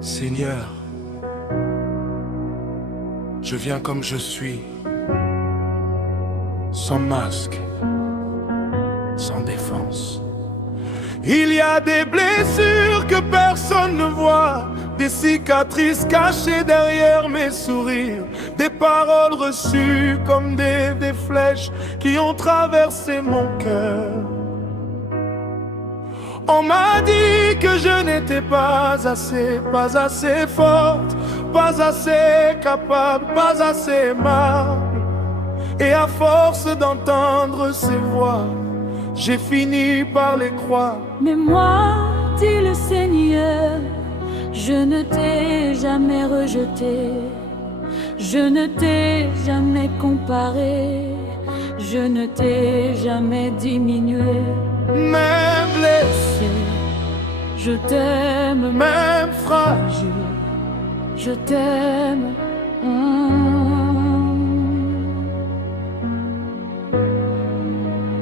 Seigneur, je viens comme je suis, sans masque, sans défense. Il y a des blessures que personne ne voit, des cicatrices cachées derrière mes sourires, des paroles reçues comme des flèches qui ont traversé mon cœur. On m'a dit que je n'étais pas assez forte, pas assez capable, pas assez aimable. Et à force d'entendre ces voix, j'ai fini par les croire. Mais moi, dit le Seigneur, je ne t'ai jamais rejeté, je ne t'ai jamais comparé, je ne t'ai jamais diminué. Même blessé, je t'aime, même fragile, je t'aime.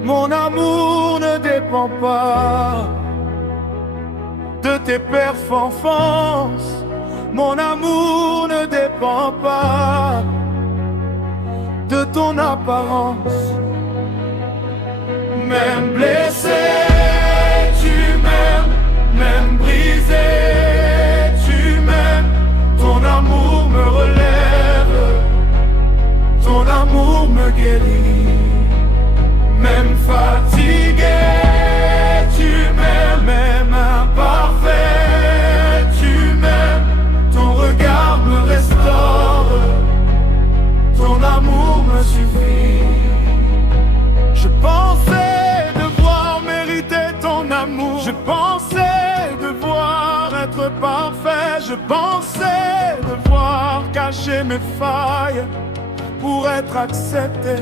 Mon amour ne dépend pas de tes performances. Mon amour ne dépend pas de ton apparence. Même blessé, tu m'aimes. Même brisé, tu m'aimes. Ton amour me relève. Ton amour me guérit. Même fatigué, tu m'aimes. Même imparfait, tu m'aimes. Ton regard me restaure. Ton amour me suffit. Je pensais devoir mériter ton amour. Je pensais devoir être parfait. Je pensais devoir cacher mes failles pour être accepté.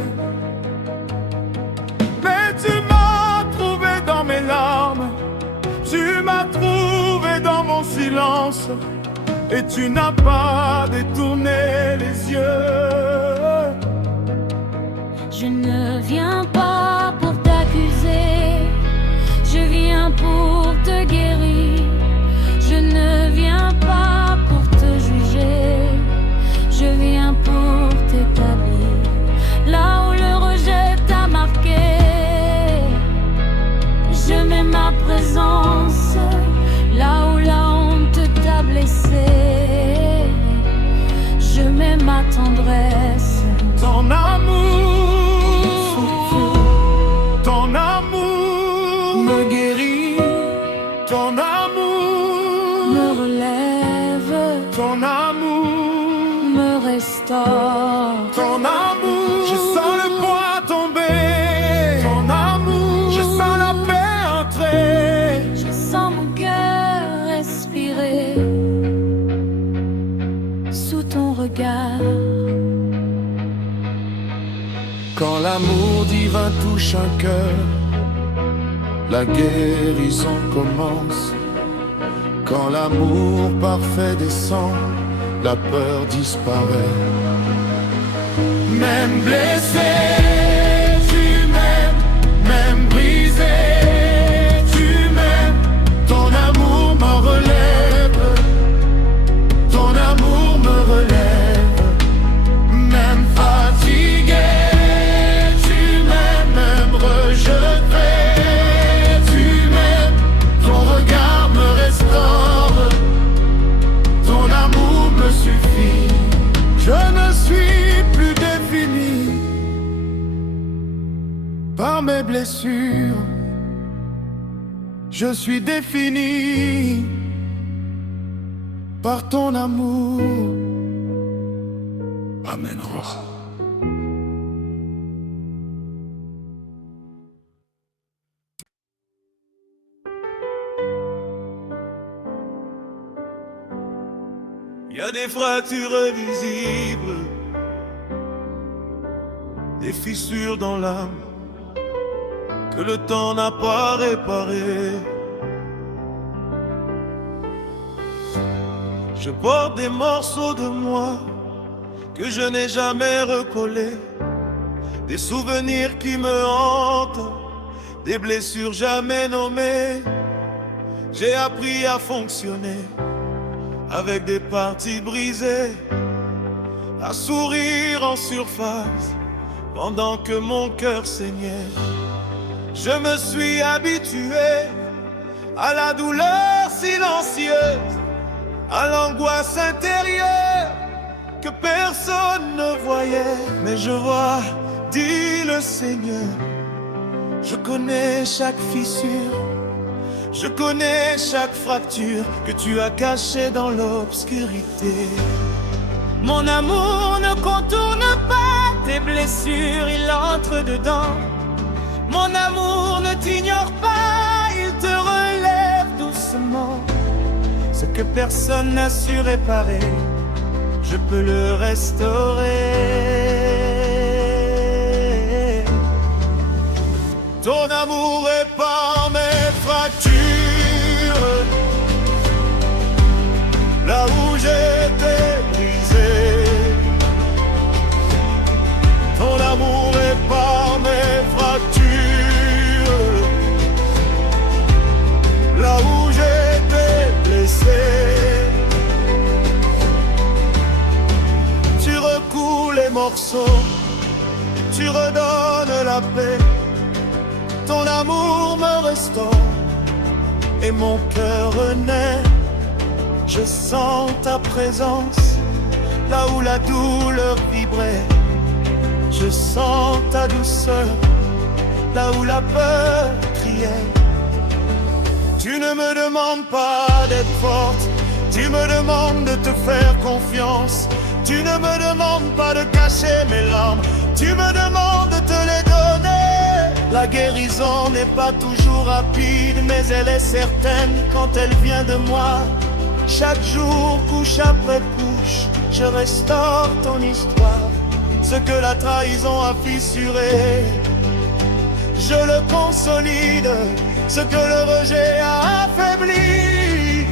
Mais tu m'as trouvé dans mes larmes, tu m'as trouvé dans mon silence, et tu n'as pas détourné les yeux. Je ne viens pas pour t'accuser, je viens pour te guérir. Je ne viens pas pour te juger, je viens pour t'établir. Là où le rejet t'a marqué, je mets ma présence. Là où la honte t'a blessé, je mets ma tendresse. Ton amour me guérit. Ton amour Me relève, ton amour me restaure. ton amour. Je sens le poids tomber. Ton amour. Je sens la paix entrer. Je sens mon cœur respirer sous ton regard. Quand l'amour divin touche un cœur, la guérison commence. Quand l'amour parfait descend, la peur disparaît. Même blessé, tu m'aimes. Même brisé, tu m'aimes. Ton amour me relève. Ton amour me relève. Même fatigué, tu m'aimes. Même rejeté, tu m'aimes. Ton regard me restaure. Ton amour me suffit. Je ne suis plus défini par mes blessures. Je suis défini par ton amour. Amen, roi. Y a des fractures visibles, des fissures dans l'âme que le temps n'a pas réparées. Je porte des morceaux de moi que je n'ai jamais recollés, des souvenirs qui me hantent, des blessures jamais nommées. J'ai appris à fonctionner avec des parties brisées, à sourire en surface pendant que mon cœur saignait. Je me suis habitué à la douleur silencieuse, à l'angoisse intérieure que personne ne voyait. Mais je vois, dit le Seigneur, je connais chaque fissure, je connais chaque fracture que tu as cachée dans l'obscurité. Mon amour ne contourne pas tes blessures, il entre dedans. Mon amour ne t'ignore pas, il te relève doucement. Ce que personne n'a su réparer, je peux le restaurer. Ton amour répare mes fractures, là où j'étais brisé. Ton amour répare mes fractures, là où j'étais blessé. Tu recouds les morceaux, tu redonnes la paix. Ton amour me restaure et mon cœur renaît. Je sens ta présence là où la douleur vibrait. Je sens ta douceur là où la peur criait. Tu ne me demandes pas d'être forte, tu me demandes de te faire confiance. Tu ne me demandes pas de cacher mes larmes, tu me demandes de te les donner. La guérison n'est pas toujours rapide, mais elle est certaine quand elle vient de moi. Chaque jour, couche après couche, je restaure ton histoire. Ce que la trahison a fissuré, je le consolide. Ce que le rejet a affaibli,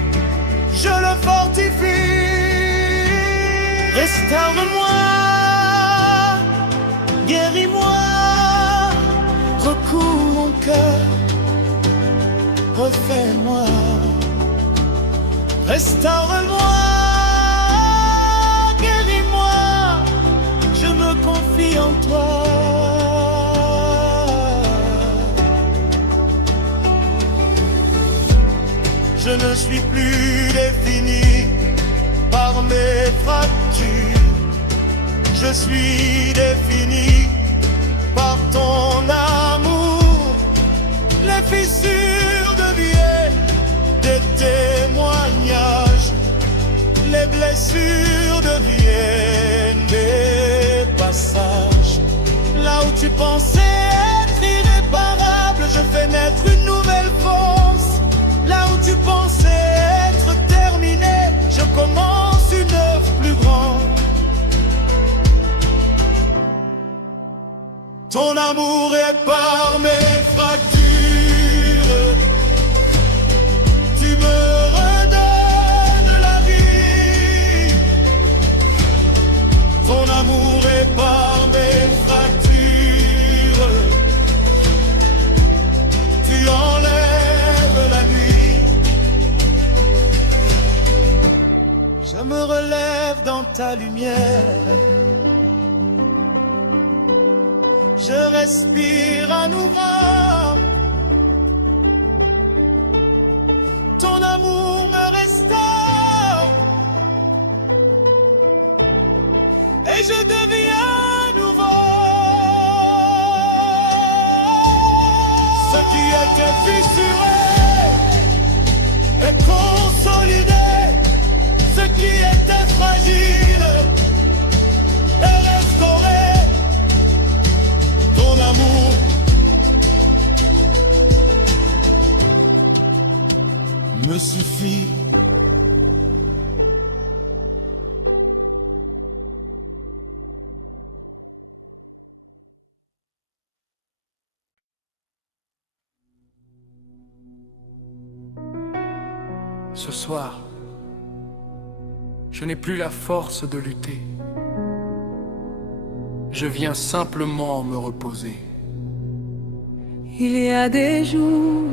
je le fortifie. Restaure-moi, guéris-moi, recouvre mon cœur, refais-moi. Restaure-moi, guéris-moi, je me confie en toi. Je ne suis plus défini par mes fractures, je suis défini par ton amour. Les fissures deviennent des témoignages, les blessures deviennent des passages. Là où tu pensais être irréparable, je fais naître une nouvelle force. Là où tu pensais être terminé, je commence une œuvre plus grande. Ton amour répare mes fractures, tu me redonnes la vie. Ton amour répare mes fractures, tu enlèves la nuit. Je me relève dans ta lumière, je respire à nouveau. Ton amour me restaure et je deviens nouveau. Ce qui était fissuré est consolidé, ce qui était fragile est restauré. Ton amour me suffit. Ce soir, je n'ai plus la force de lutter. Je viens simplement me reposer. Il y a des jours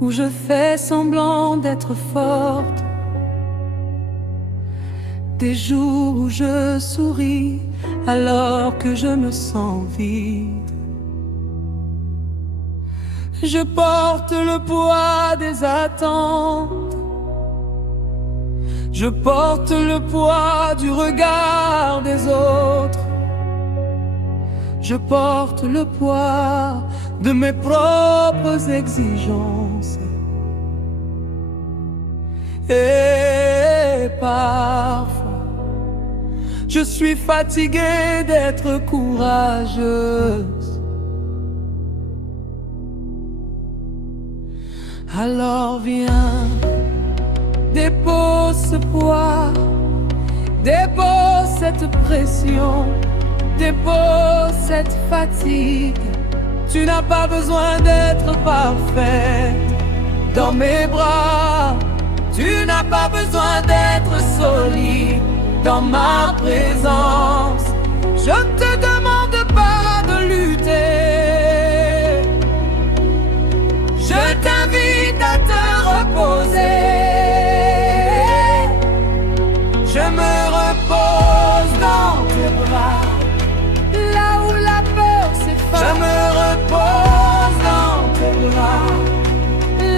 où je fais semblant d'être forte, des jours où je souris alors que je me sens vide. Je porte le poids des attentes, je porte le poids du regard des autres, je porte le poids de mes propres exigences. Et parfois, je suis fatiguée d'être courageuse. Alors viens, dépose ce poids, dépose cette pression, dépose cette fatigue. Tu n'as pas besoin d'être parfaite dans mes bras. Tu n'as pas besoin d'être solide dans ma présence. Je ne te demande pas de lutter. Je t'invite à te reposer. Je me repose dans tes bras, là où la peur s'efface. Je me repose dans tes bras,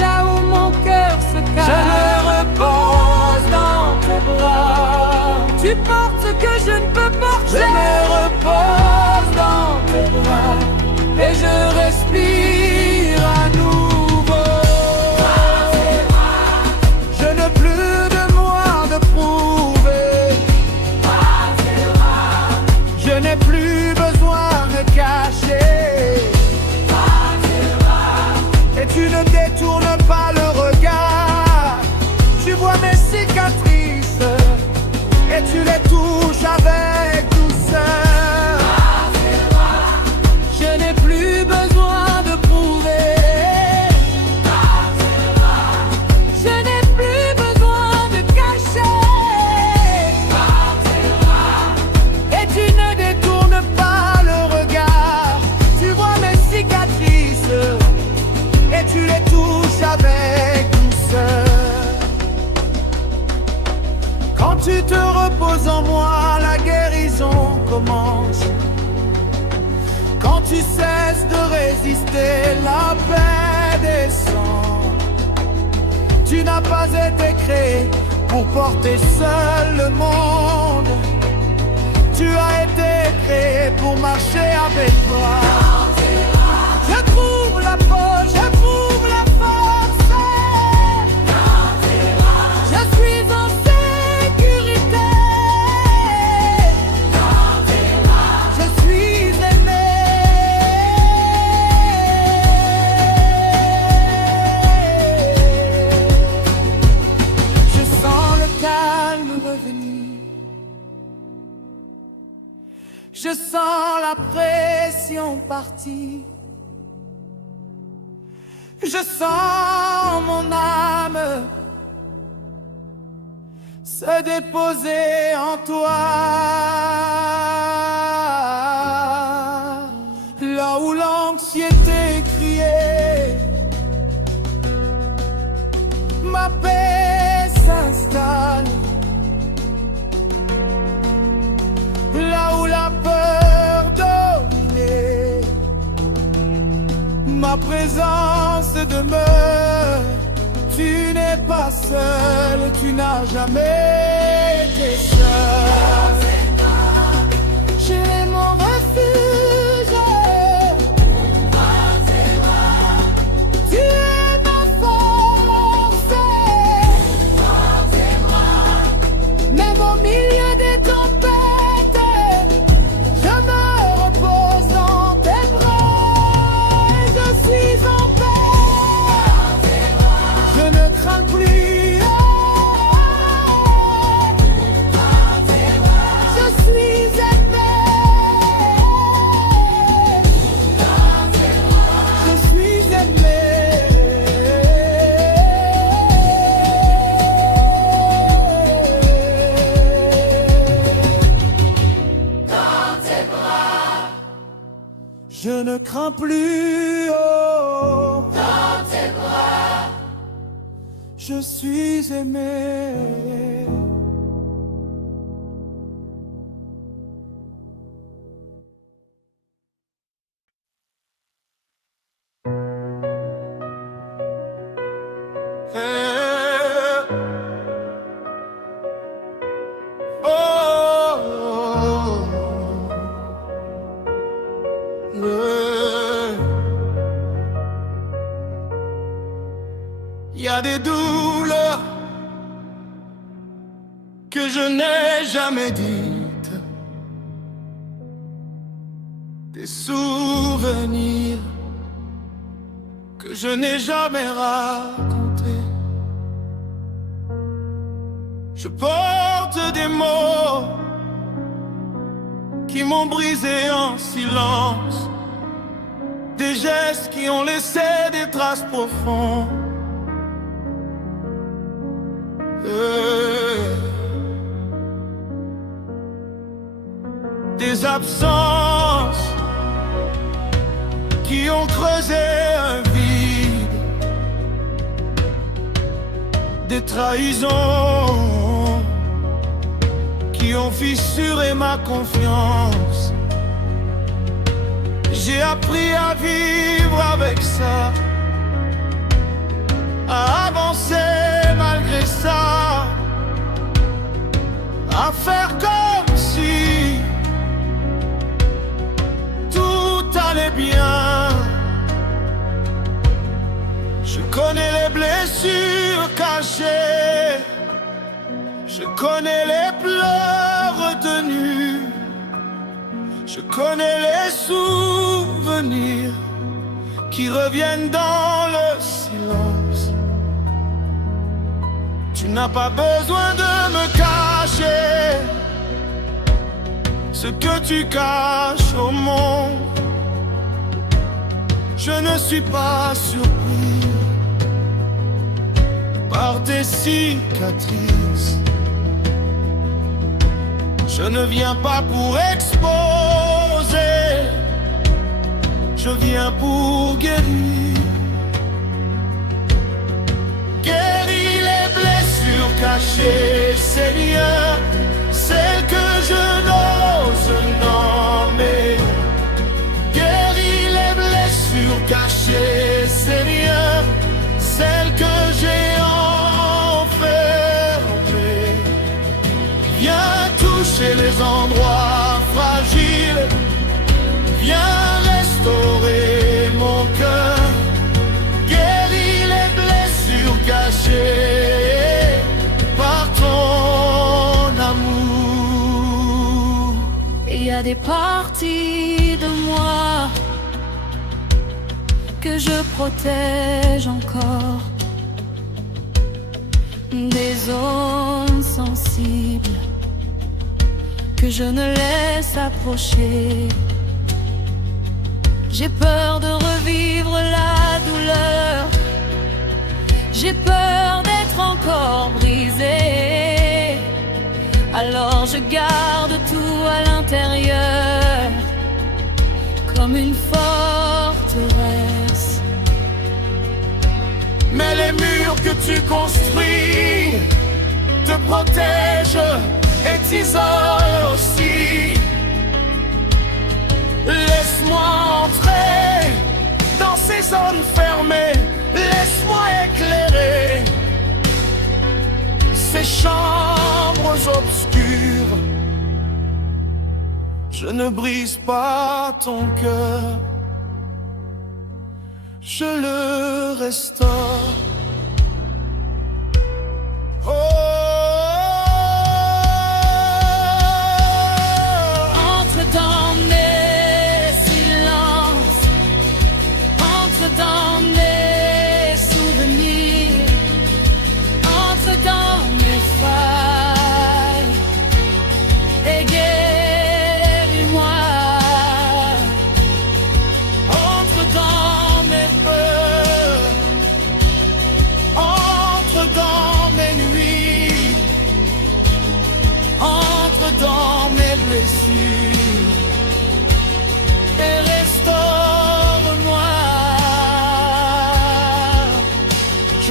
là où mon cœur se cache. Je me repose dans tes bras. Tu portes ce que je ne peux porter. Je me repose dans tes bras et je respire à nouveau. Je n'ai plus de moi de prouver. Je n'ai plus besoin de cacher. Et tu ne détournes pas le regard. Tu vois mes cicatrices et tu les touches avec douceur. Je n'ai plus besoin de prouver. Je n'ai plus besoin de cacher. Et tu ne détournes pas le regard. Tu vois mes cicatrices et tu les touches avec douceur. Quand tu te reposes en moi, la guérison commence. Quand tu cesses de résister, la paix descend. Tu n'as pas été créé pour porter seul le monde. Tu as été créé pour marcher avec moi. Je trouve la force, je trouve la force. Je suis en sécurité. Je suis aimé. Je sens le calme revenir. Je sens la pression partir. Je sens mon âme se déposer en toi. Là où l'anxiété criait, ma paix s'installe. Là où la peur dominait, ma présence demeure. Tu n'es pas seul, tu n'as jamais été seul. J'ai mon refuge. Tu es ma force. Même au milieu des tempêtes, je me repose dans tes bras et je suis en paix. Je ne crains plus. je suis aimé. Il y a des douleurs que je n'ai jamais dites, des souvenirs que je n'ai jamais racontés. Je porte des mots qui m'ont brisé en silence, des gestes qui ont laissé des traces profondes. Des absences qui ont creusé un vide, des trahisons qui ont fissuré ma confiance. J'ai appris à vivre avec ça, à avancer malgré ça, à faire comme si tout allait bien. Je connais les blessures cachées, je connais les pleurs retenus, je connais les souvenirs qui reviennent dans le silence. Tu n'as pas besoin de me cacher ce que tu caches au monde. Je ne suis pas surpris par tes cicatrices. Je ne viens pas pour exposer, je viens pour guérir. Guéris les blessures cachées, Seigneur, celles que je n'ose nommer. Guéris les blessures cachées, Seigneur, celles que j'ai enfermées. Viens toucher les endroits fragiles, viens restaurer mon cœur. Guéris les blessures cachées par ton amour. Il y a des parties de moi que je protège encore, des zones sensibles que je ne laisse approcher. J'ai peur de revivre la douleur, j'ai peur d'être encore brisée. Alors je garde tout à l'intérieur, comme une forteresse. Mais les murs que tu construis te protègent et t'isolent aussi. Laisse-moi entrer dans ces zones fermées, laisse-moi éclairer ces chambres obscures. Je ne brise pas ton cœur, je le restaure. Oh, entre dans mes silences, entre dans mes souvenirs, entre dans mes failles et guéris-moi. Entre dans mes peurs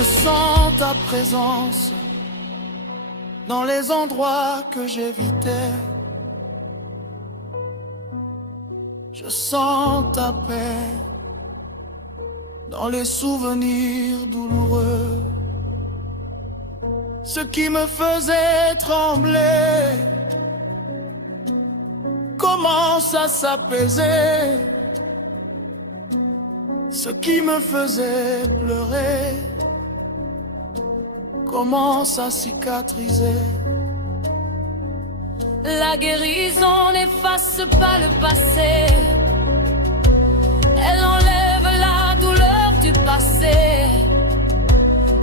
sens ta présence dans les endroits que j'évitais. Je sens ta paix dans les souvenirs douloureux. Ce qui me faisait trembler commence à s'apaiser. Ce qui me faisait pleurer commence à cicatriser. La guérison n'efface pas le passé. Elle enlève la douleur du passé.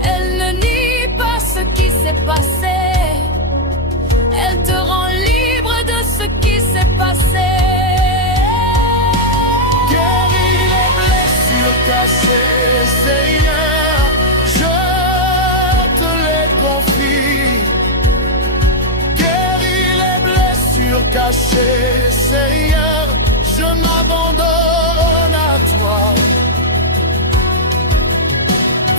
Elle ne nie pas ce qui s'est passé. Elle te rend libre de ce qui s'est passé. Guéris les blessures cachées, Seigneur, je te les confie. Guéris les blessures cachées, Seigneur, je m'abandonne à toi.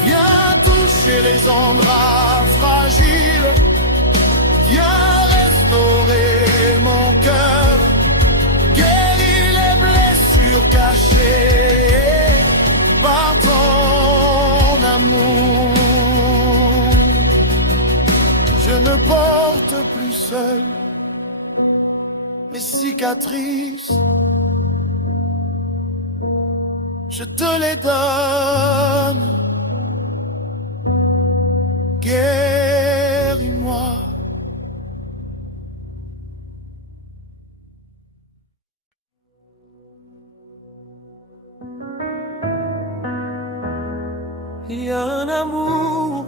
Viens toucher les endroits fragiles. Viens restaurer mon cœur. Guéris les blessures cachées par ton amour. Je ne porte plus seul mes cicatrices. Je te les donne. Guéris-moi. Il y a un amour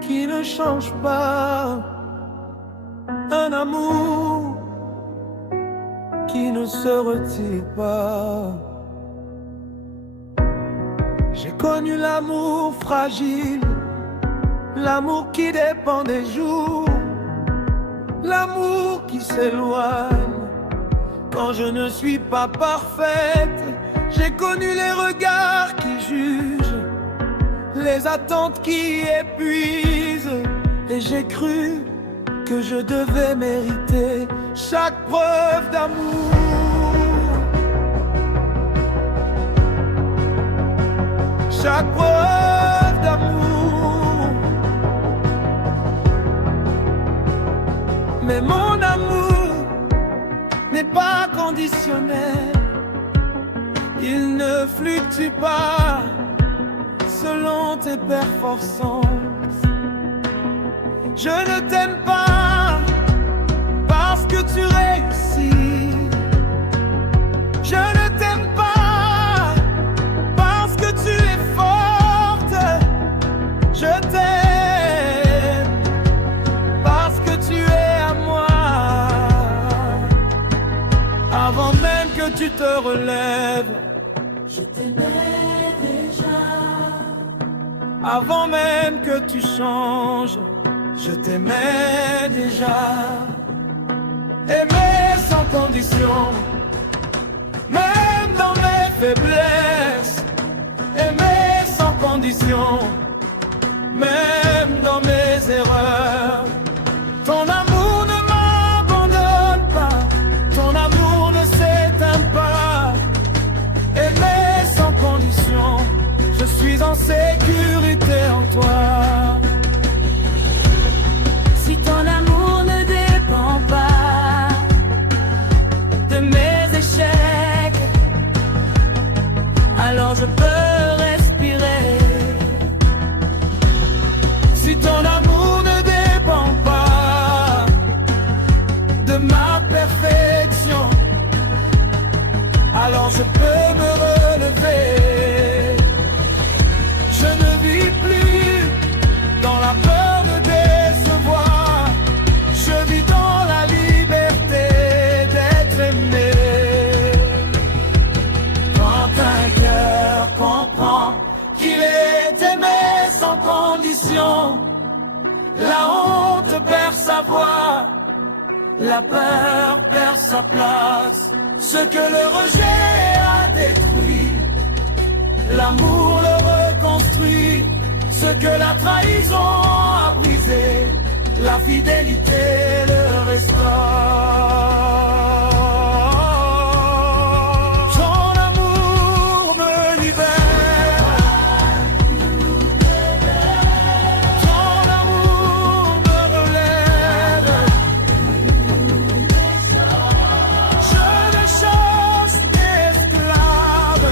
qui ne change pas, un amour qui ne se retire pas. J'ai connu l'amour fragile, l'amour qui dépend des jours, l'amour qui s'éloigne quand je ne suis pas parfaite. J'ai connu les regards qui jugent, les attentes qui épuisent, et j'ai cru que je devais mériter chaque preuve d'amour, chaque preuve d'amour. Mais mon amour n'est pas conditionnel. Il ne fluctue pas selon tes performances. Je ne t'aime pas parce que tu réussis. Je ne t'aime pas parce que tu es forte. Je t'aime parce que tu es à moi. Avant même que tu te relèves, je t'aimais déjà. Avant même que tu changes, je t'aimais déjà. Aimer sans condition, même dans mes faiblesses. Aimer sans condition, même dans mes erreurs. Ton amour ne m'abandonne pas, ton amour ne s'éteint pas. Aimer sans condition, je suis en sécurité en toi. Si ton amour ne dépend pas de mes échecs, alors je peux respirer. Si ton amour ne dépend pas de ma perfection, alors je peux me relever. Je ne vis plus dans la peur de décevoir. Je vis dans la liberté d'être aimé. Quand un cœur comprend qu'il est aimé sans condition, la honte perd sa voix, la peur perd sa place. Ce que le rejet a détruit, l'amour le reconstruit. que la trahison a brisé, la fidélité le restaure. Ton amour me libère, ton amour me relève. Je ne chasse d'esclave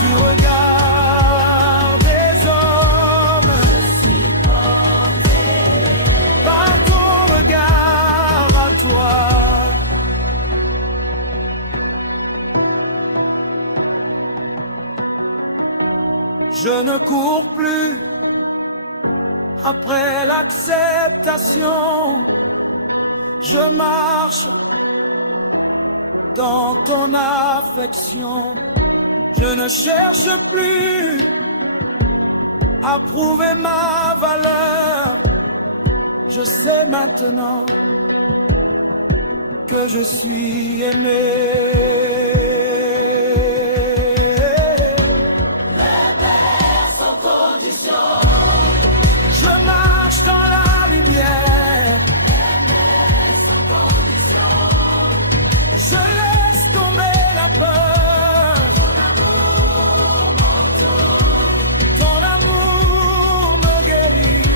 du regard des hommes, par ton regard à toi. Je ne cours plus après l'acceptation, je marche dans ton affection. Je ne cherche plus à prouver ma valeur. Je sais maintenant que je suis aimé. Je marche dans la lumière. Je laisse tomber la peur. Ton amour me guérit.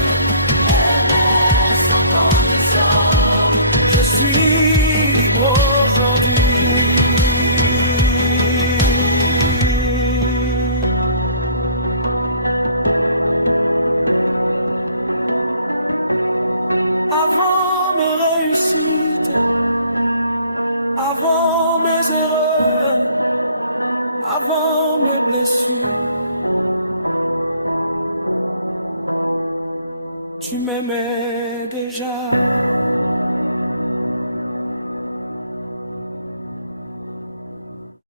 Je suis libre aujourd'hui. Avant mes réussites, avant mes erreurs, avant mes blessures, tu m'aimais déjà.